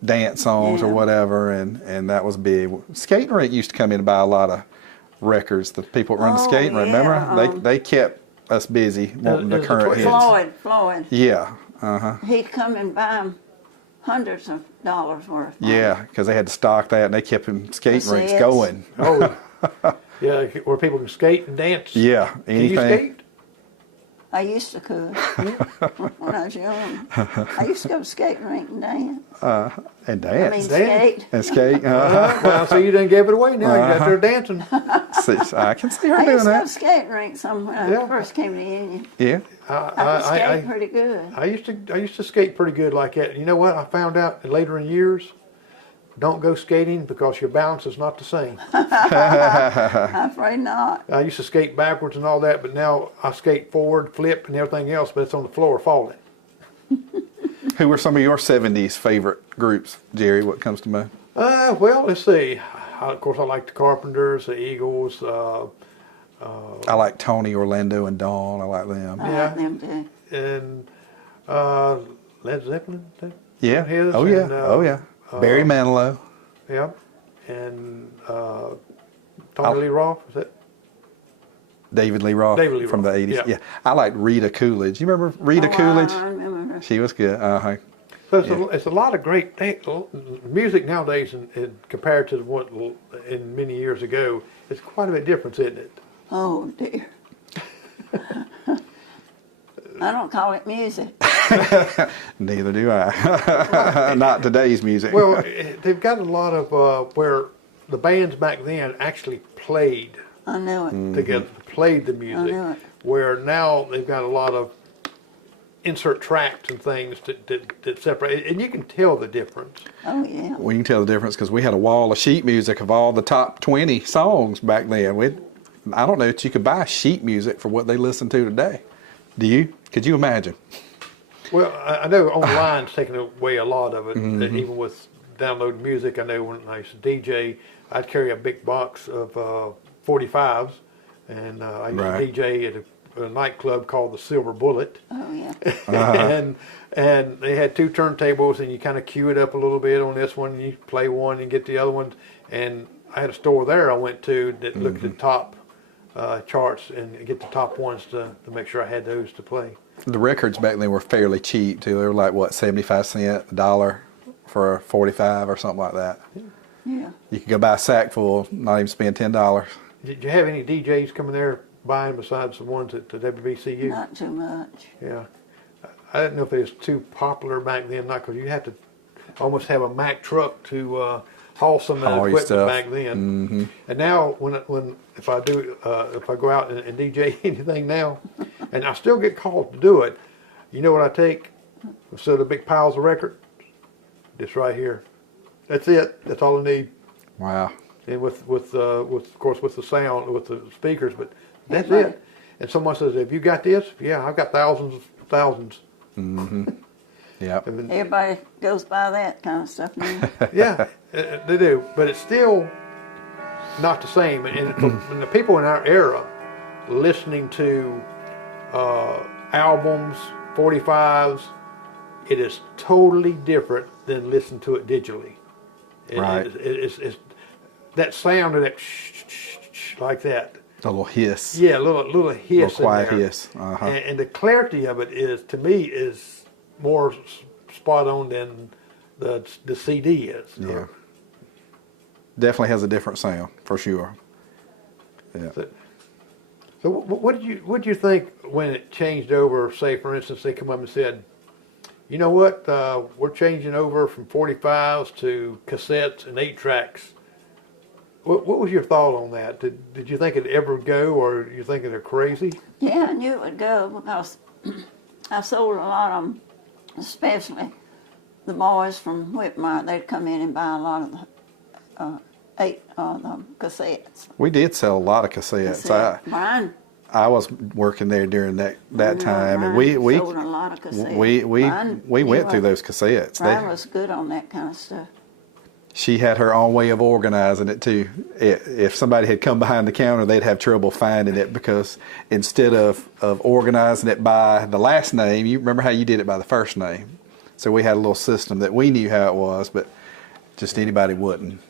dance songs or Yeah. whatever, and that was big. Skating rink used to come in and buy a lot of records. The people that run the Oh, skating rink, remember? yeah, They kept us busy wanting the is the current hits. Floyd. Yeah, He'd come and buy them hundreds of dollars worth. yeah, because they had to stock that, and they kept them skating rinks Cassettes. going. Oh, yeah, where people can skate and dance. Yeah, Can you anything. skate? I used to could when I was young. I used to go to skating rink and dance. And I mean, dance. skate. And skate. Well, so you didn't give it away now. You got there dancing. See, I can see her I doing used to go to that. skating rink somewhere when Yeah. I first came to Union. Yeah. I could skate pretty good. I used to skate pretty good like that. You know what? I found out later in years, don't go skating because your balance is not the same. I'm afraid not. I used to skate backwards and all that, but now I skate forward, flip, and everything else, but it's on the floor falling. Who were some of your 70s favorite groups, Jerry? What comes to mind? Well, let's see. Of course, I like the Carpenters, the Eagles. I like Tony, Orlando, and Dawn. I like them. I Yeah. like them too. And Led Zeppelin. Yeah. His, Oh, yeah. and, Oh, yeah. Barry Manilow. Yeah. And Tommy Lee Roth, is that? David Lee Roth David Lee from Roth, the 80s. yeah. Yeah. I like Rita Coolidge. You remember Rita Oh, Coolidge? I remember her. She was good. Uh-huh. So it's a lot of great music nowadays, compared to what in many years ago. It's quite a bit different, isn't it? Oh dear. I don't call it music. Neither do I. Not today's music. Well, they've got a lot of where the bands back then actually played I know it. together, played the music. know it. Where now they've got a lot of insert tracks and things that separate, and you can tell the difference. Oh yeah. We can tell the difference because we had a wall of sheet music of all the top 20 songs back then. I don't know that you could buy sheet music for what they listen to today. Do you? Could you imagine? Well, I know online's taken away a lot of it, even with downloading music. I know when I used to DJ, I'd carry a big box of 45s, and I used Right. to DJ at a nightclub called the Silver Bullet. Oh yeah. and they had two turntables, and you kind of cue it up a little bit on this one, and you play one and get the other one. And I had a store there I went to that looked at the top charts and get the top ones to make sure I had those to play. The records back then were fairly cheap too. They were like what, 75 cents, $1 for a 45 or something like that. Yeah. You could go buy a sack full, not even spend $10. Did you have any DJs coming there buying besides the ones at the WBCU? Not too much. Yeah. I didn't know if they was too popular back then, not because you had to almost have a Mack truck to haul some of that Haul your equipment stuff. back then. And now, if I go out and DJ anything now, and I still get called to do it, you know what I take instead of the big piles of record? This right here. That's it. That's all I need. Wow. And with of course with the sound, with the speakers, but that's Right. it. And someone says, "Have you got this?" Yeah, I've got thousands. Yep. And then- Everybody goes by that kind of stuff now. yeah, they do, but it's still not the same. And the people in our era listening to albums, 45s, it is totally different than listening to it digitally. Right. It's that sound of that shh, like that. A little hiss. Yeah, a little hiss. Little quiet in there. hiss. Uh-huh. And the clarity of it is, to me, is more spot on than the CD is. Yeah. Definitely has a different sound, for sure. Yeah. So what did you think when it changed over? Say, for instance, they come up and said, "You know what? We're changing over from 45s to cassettes and 8-tracks." What was your thought on that? Did you think it'd ever go, or you thinking they're crazy? Yeah, I knew it would go because I sold a lot of them, especially the boys from Whitmire. They'd come in and buy a lot of the the cassettes. We did sell a lot of cassettes. Brian, I was working there during that time, and Brian we sold a lot of cassettes. we went through those cassettes. Brian was good on that kind of stuff. She had her own way of organizing it too. If somebody had come behind the counter, they'd have trouble finding it because instead of organizing it by the last name, you remember how you did it by the first name. So we had a little system that we knew how it was, but just anybody wouldn't.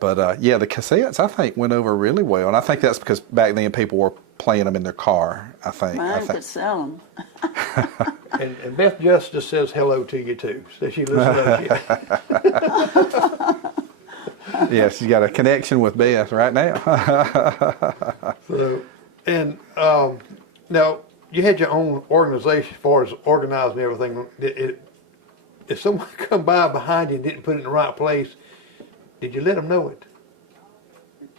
But yeah, the cassettes I think went over really well, and I think that's because back then people were playing them in their car. I think. Mine could sell them. And Beth Justice says hello to you too. So she listens to you. Yeah, she's got a connection with Beth right now. So, and now you had your own organization as far as organizing everything. If someone come by behind you and didn't put it in the right place, did you let them know it?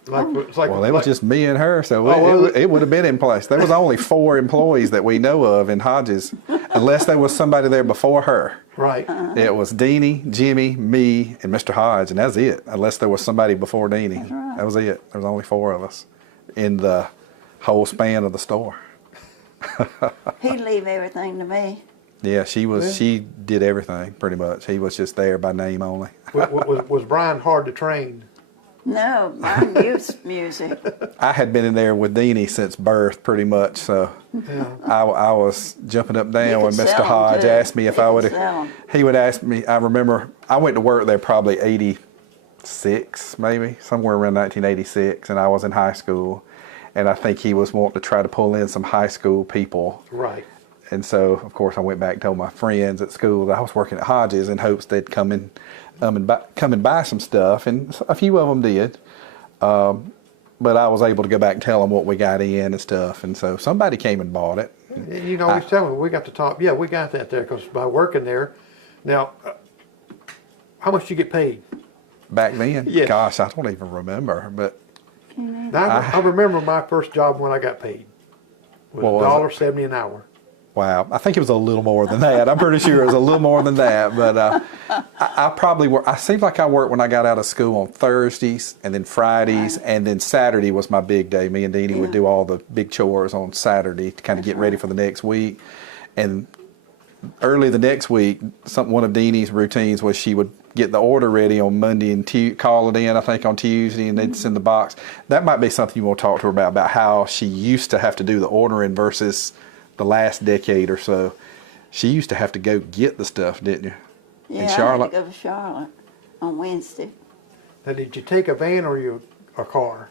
It's like Well, it was just me and her, so it would have been in place. There was only 4 employees that we know of in Hodges, unless there was somebody there before her. right. It was Deanie, Jimmy, me, and Mr. Hodge, and that's it. Unless there was somebody before Deanie, right. that was it. There was only 4 of us in the whole span of the store. He'd leave everything to me. Yeah, she was. Yeah. She did everything pretty much. He was just there by name only. Was Brian hard to train? No, mine used music. I had been in there with Deanie since birth, pretty much. So Yeah. I was jumping up and down You when could Mr. sell 'em, Hodge too. asked me if You I could would. sell 'em. He would ask me. I remember I went to work there probably 86, maybe somewhere around 1986, and I was in high school, and I think he was wanting to try to pull in some high school people. Right. And so, of course, I went back and told my friends at school that I was working at Hodges in hopes they'd come and buy some stuff, and a few of them did. But I was able to go back and tell them what we got in and stuff, and so somebody came and bought it. You can always tell me we got the top. Yeah, we got that there because by working there. Now, how much did you get paid? Back then, Yes. gosh, I don't even remember, but Now, I remember my first job when I got paid. What was it? $1.70 an hour. wow, I think it was a little more than that. I'm pretty sure it was a little more than that, but I probably worked. I seemed like I worked when I got out of school on Thursdays, and then Fridays, and then Saturday was my big day. Me and Deanie would do all the big chores on Saturday to kind of get ready for the next week. And early the next week, one of Deanie's routines was she would get the order ready on Monday and call it in, I think, on Tuesday, and they'd send the box. That might be something you want to talk to her about how she used to have to do the ordering versus the last decade or so. She used to have to go get the stuff, didn't you? Yeah, In Charlotte? I had to go to Charlotte on Wednesday. Now, did you take a van or a car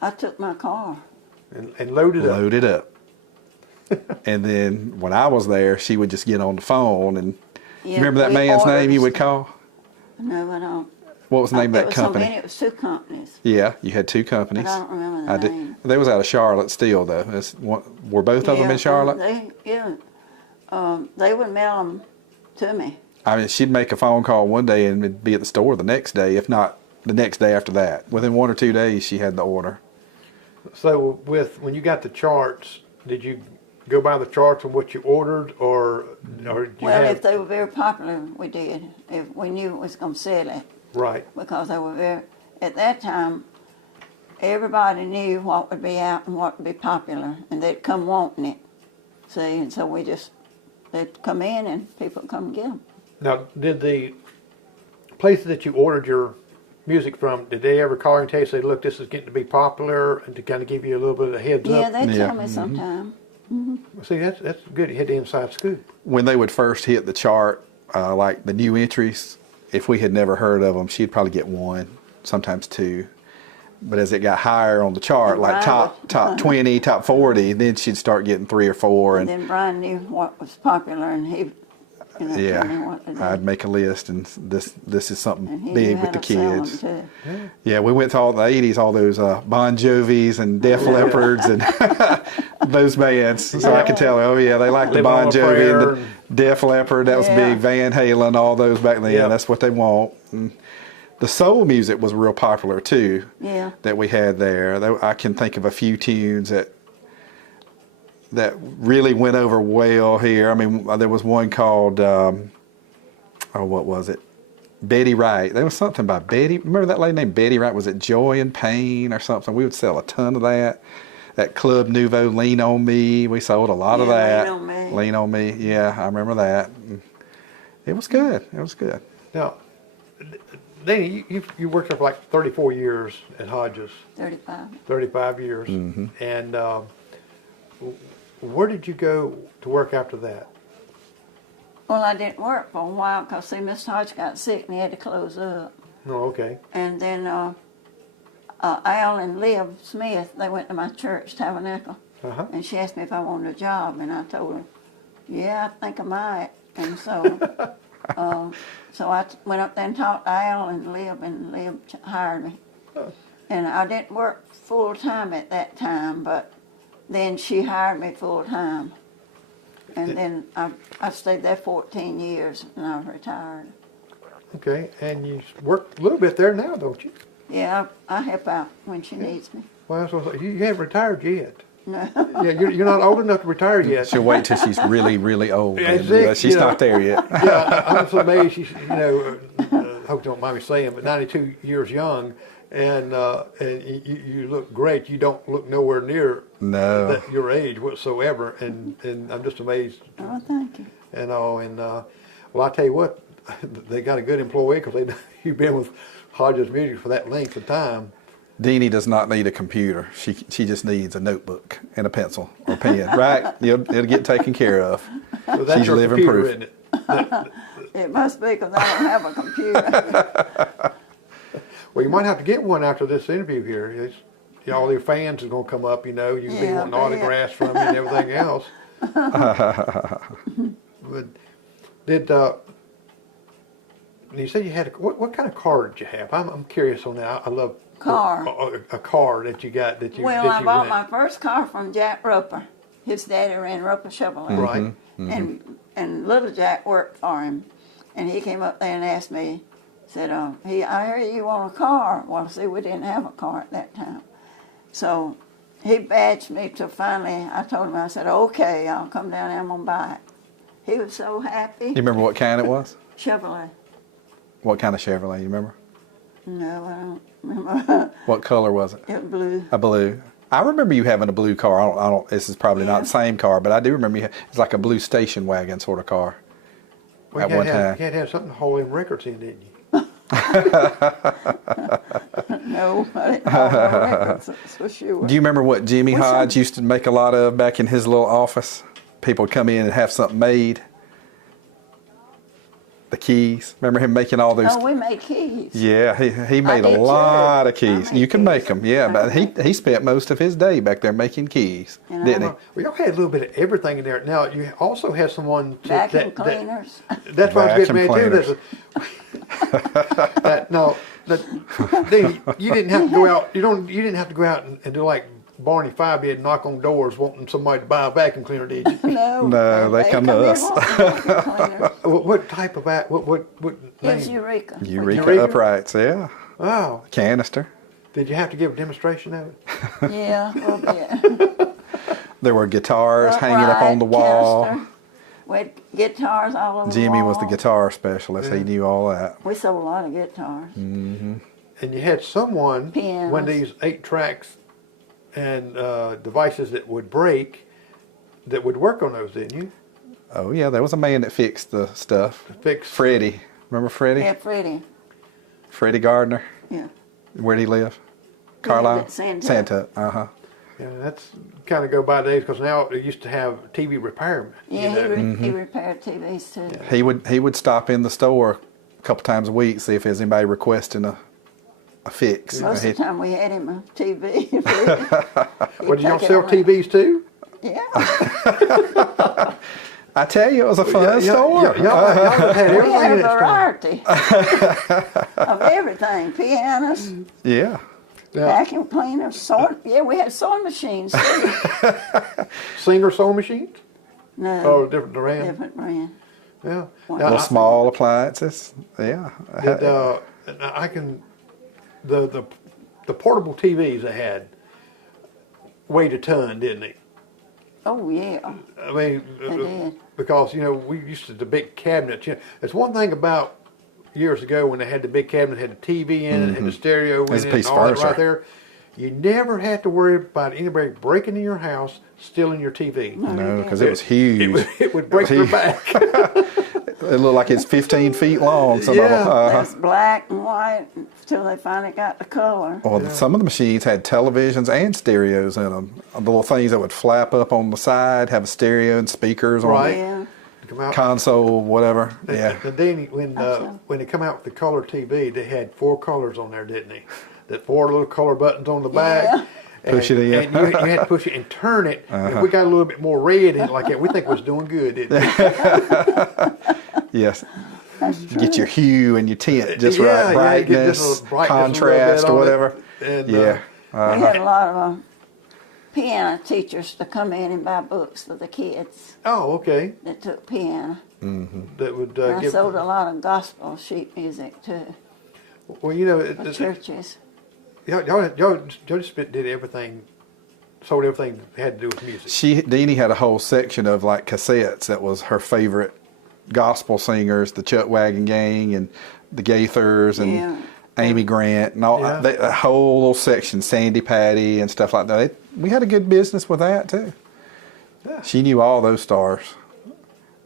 I took my car. and load it up? Load it up. And then when I was there, she would just get on the phone and Yeah, remember that we man's ordered name you would stuff. call? No, I don't. What was the name of It that was so company? many, it was 2 companies. Yeah, you had 2 companies. But I don't remember the I did. name. They was out of Charlotte still, though. Were both of them in Charlotte? They would mail them to me. I mean, she'd make a phone call one day and it'd be at the store the next day, if not the next day after that. Within 1 or 2 days, she had the order. So when you got the charts, did you go by the charts of what you ordered, or did you Well, have if they were very popular, we did. If we knew it was going to sell it, right? because they were very. At that time, everybody knew what would be out and what would be popular, and they'd come wanting it. See, and so they'd come in and people would come and get them. Now, did the places that you ordered your music from, did they ever call you and tell you, say, look, this is getting to be popular, and to kind of give you a little bit of a heads Yeah, up? they'd Yeah. tell me sometime. See, that's good. You hit the inside scoop. When they would first hit the chart, like the new entries, if we had never heard of them, she'd probably get 1, sometimes 2. But as it got higher on the chart, like Right. top 20, top 40, then she'd start getting 3 or 4. And then Brian knew what was popular, and he, told me yeah, what to do. I'd make a list, and this is And something he big knew with how the to sell 'em, kids. too. Yeah, we went to all the 80s, all those Bon Jovis and Def Leppards and those bands. So I could tell, oh yeah, they like the Live Bon on a Jovi Prayer and the Def Leppard. That was Yeah. big. Van Halen, all those back then. Yeah. That's what they want. And the soul music was real popular too. Yeah. That we had there. I can think of a few tunes that really went over well here. I mean, there was one called, what was it? Betty Wright. There was something by Betty. Remember that lady named Betty Wright? Was it Joy and Pain or something? We would sell a ton of that. That Club Nouveau, Lean on Me. We sold a lot of Yeah, that. Lean on Me. Lean on Me. Yeah, I remember that. It was good. It was good. Now, Deanie, you worked there for like 34 years at Hodges, 35. 35 years. Mm-hmm. And where did you go to work after that? Well, I didn't work for a while because, see, Mr. Hodge got sick and he had to close up. Oh, okay. And then Al and Liv Smith, they went to my church, Tabernacle, and she asked me if I wanted a job, and I told her, yeah, I think I might. And so, so I went up there and talked to Al and Liv hired me. And I didn't work full time at that time, but then she hired me full time. And then I stayed there 14 years, and I was retired. Okay, and you work a little bit there now, don't you? Yeah, I help out when she needs me. Well, so you haven't retired yet. No. Yeah, you're not old enough to retire yet. She'll wait till she's really, really old. Yeah, And, see, she's you know, not there yet. Yeah, I'm so amazed. She's, hope you don't mind me saying, but 92 years young, and you look great. You don't look nowhere near No. your age whatsoever, and I'm just amazed. Oh, thank you. Well, I tell you what, they got a good employee because you've been with Hodges Music for that length of time. Deanie does not need a computer. She just needs a notebook and a pencil or pen, right? It'll get taken care of. So that's She's your living computer, proof. isn't it? It must be because I don't have a computer. Well, you might have to get one after this interview here. All your fans are going to come up, you can be Yeah, wanting I bet. autographs from you and everything else. But you said you had what kind of car did you have? I'm curious on that. I love Car. a car that you got that you Well, that I you bought rent. my first car from Jack Roper. His daddy ran Roper Chevrolet. Right. And little Jack worked for him. And he came up there and asked me, said, I heard you want a car. Well, see, we didn't have a car at that time. So he badged me till finally I told him, I said, okay, I'll come down there, I'm going to buy it. He was so happy. You remember what kind it was? Chevrolet. What kind of Chevrolet? You remember? No, I don't remember. What color was it? It was blue. A blue. I remember you having a blue car. I don't. This is probably not the same car, but I do remember it's like a blue station wagon sort of car. Well, at you one had to have, time. you had to have something to hold them records in, didn't you? No, I didn't have no records, that's for sure. Do you remember what Jimmy What's Hodge that? used to make a lot of back in his little office? People would come in and have something made. The keys. Remember him making all those? Oh, we made keys. Yeah, he made did a lot too. of keys. I made You can make keys. them, yeah. But he spent most of his day back there making keys, And didn't he? Well, y'all had a little bit of everything in there. Now, you also had someone Vacuum cleaners. That's what I was getting Vacuum at too. Deanie, you didn't have to go out. You didn't have to go out and do like Barney Five did, knock on doors wanting somebody to buy a vacuum cleaner, did you? No, they come to in us. wanting vacuum cleaners. What type of what It was name? Eureka. Eureka uprights, yeah. Oh, Canister. did you have to give a demonstration of it? Yeah, a little bit. There were guitars hanging up on the Upright, wall. canister. We had guitars all over the Jimmy wall. was the guitar specialist. Yeah. He knew all that. We sold a lot of guitars. And you had someone Pianos. when these 8 tracks and devices that would break that would work on those, didn't you? Oh yeah, there was a man that fixed the stuff. Fix Freddie. Remember Freddie? Yeah, Freddie. Freddie Gardner. Yeah. Where'd he live? He Carlisle? lived at Santa. Santa. Uh-huh. Yeah, that's kind of go by days because now they used to have TV repairmen. Yeah, you know? he repaired TVs too. He would stop in the store a couple times a week, see if there's anybody requesting a fix. Most of the time we had him a TV. Well, did y'all sell TVs too? Yeah. I tell you, it was a fun store. Y'all had We everything had in a that store. variety of everything. Pianos, Yeah. Yeah. vacuum cleaners, sewing. Yeah, we had sewing machines too. Singer sewing machines? No, Oh, different brand. different brand. Yeah. Little Now, Little small appliances. Yeah. I can the portable TVs they had weighed a ton, didn't they? Oh yeah. I mean, They did. because we used to the big cabinets. It's one thing about years ago when they had the big cabinet, had the TV in it, and the stereo in It's a it, piece and of all that furniture. right there. You never had to worry about anybody breaking in your house, stealing your TV. No, because it was huge. It would break your huge. back. It looked like it's 15 feet long. Some Yeah. of them. It was black and white until they finally got the color. Well, some of the machines had televisions and stereos in them. The little things that would flap up on the side, have a stereo and speakers on Right. it. Yeah. come out. console, whatever. Yeah. And Deanie, when they come out with the color TV, they had 4 colors on there, didn't they? The 4 little color buttons on the back. Yeah. Push it in. And you had to push it and turn it. And we got a little bit more red in it like that. We think it was doing good, didn't we? Yes. Get your hue and your tint just Yeah, right, yeah, you get just brightness, a brightness a little contrast, bit or on it. whatever. And, Yeah. We had a lot of piano teachers to come in and buy books for the kids Oh, okay. that took piano. That would And I give. sold a lot of gospel sheet music too, Well, you know, for churches. y'all just did everything, sold everything that had to do with music. Deanie had a whole section of like cassettes that was her favorite gospel singers, the Chuck Wagon Gang and the Gaithers and Yeah. Amy Grant and all. Yeah. A whole little section, Sandy Patty and stuff like that. We had a good business with that too. Yeah. She knew all those stars.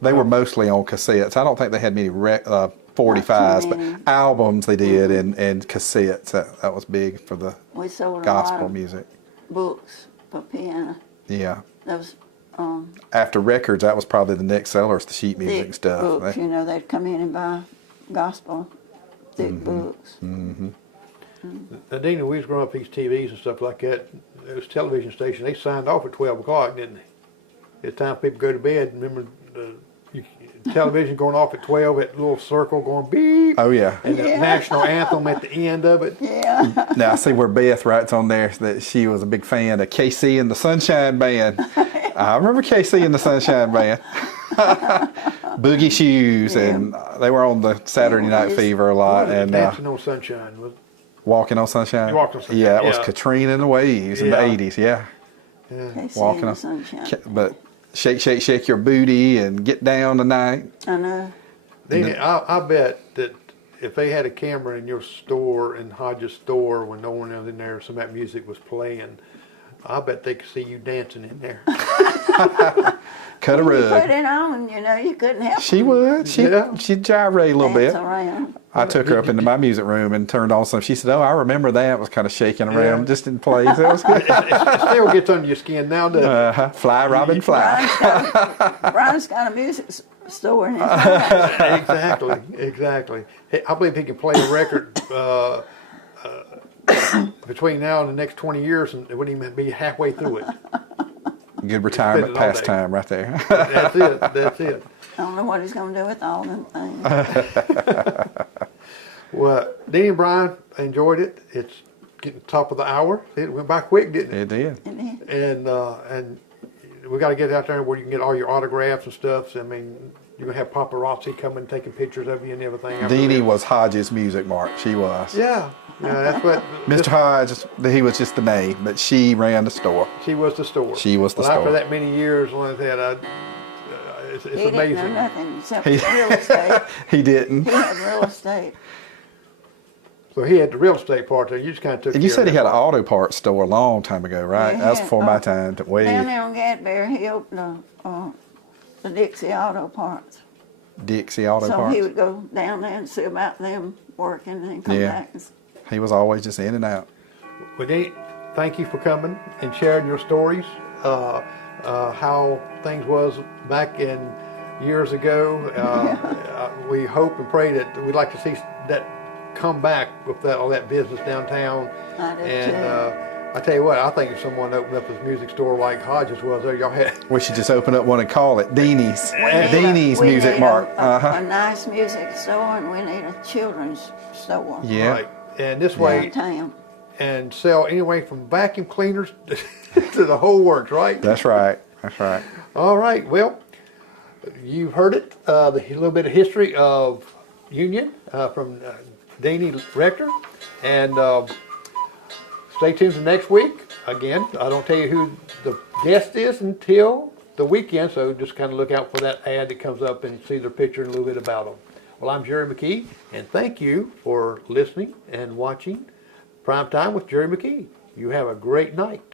They were mostly on cassettes. I don't think they had many 45s, but many. albums they did and cassettes. That was big for the We sold a lot gospel of music. books for piano. Yeah. Those After records, that was probably the next sellers, the sheet music thick stuff. books, you know, they'd come in and buy gospel thick books. Now, Deanie, we was growing up these TVs and stuff like that. Those television stations, they signed off at 12 o'clock, didn't they? It's time for people to go to bed. Remember the television going off at 12, that little circle going beep. Oh, yeah. And the national anthem at the end of it. Yeah. Now, I see where Beth writes on there that she was a big fan of KC and the Sunshine Band. I remember KC and the Sunshine Band. Boogie Shoes, and they were on the Saturday Night Fever a lot. And Dancing on Sunshine. Was, Walking on Sunshine. Walking on Sunshine, Yeah, that was yeah. Katrina and the Waves in the Yeah. 80s, yeah. Casey Walking and on the Sunshine. But shake, shake, shake your booty and get down tonight. I know. Deanie, I bet that if they had a camera in your store, in Hodges' store, when no one was in there, some of that music was playing, I bet they could see you dancing in there. Cut a You put rug. it on, you know, you couldn't help She would. Yeah. She'd gyrate a little dance bit. around. I took her up into my music room and turned on some. She said, "Oh, I remember that." It was kind of shaking around, Yeah. just in place. It was good. It still gets under your skin now, doesn't it? Fly, Robin, fly. Brian's got a music store in his house. Exactly. Hey, I believe he can play a record between now and the next 20 years, and it wouldn't even be halfway through it. Good retirement Spend it all day. pastime right there. That's it. That's it. I don't know what he's going to do with all them things. Well, Deanie and Brian, I enjoyed it. It's getting top of the hour. It went by quick, didn't it? It did. And we got to get out there where you can get all your autographs and stuff. So, I mean, you're gonna have paparazzi coming taking pictures of you and everything. Deanie was Hodges' music mark. She was. Yeah, that's what. Mr. Hodges, he was just the name, but she ran the store. She was the store. She was the After store. that many years like that, it's He didn't know amazing. nothing except He- real estate. He didn't. He had real estate. So he had the real estate part there. You just kind of took. And you care said of he had that an part. auto parts store a long time ago, right? Yeah, That was before my oh, time. Down Way there on Gadberry, he opened the Dixie Auto Parts. Dixie Auto So Parts. he would go down there and see about them working and then come Yeah. back. And, He was always just in and out. Well, Deanie, thank you for coming and sharing your stories. How things was back in years ago. We hope and pray that we'd like to see that come back with all that business downtown. I do And too. I tell you what, I think if someone opened up a music store like Hodges was there, y'all had. We should just open up one and call it Deanie's. Deanie's we Music need Mark. A nice music store, and we need a children's store. Yeah. Right. And this way, Downtown. and sell anyway from vacuum cleaners to the whole works, right? That's right. That's right. All right. Well, you've heard it. A little bit of history of Union from Deanie Rector, and stay tuned for next week. Again, I don't tell you who the guest is until the weekend, so just kind of look out for that ad that comes up and see their picture and a little bit about them. Well, I'm Jerry McKee, and thank you for listening and watching Prime Time with Jerry McKee. You have a great night.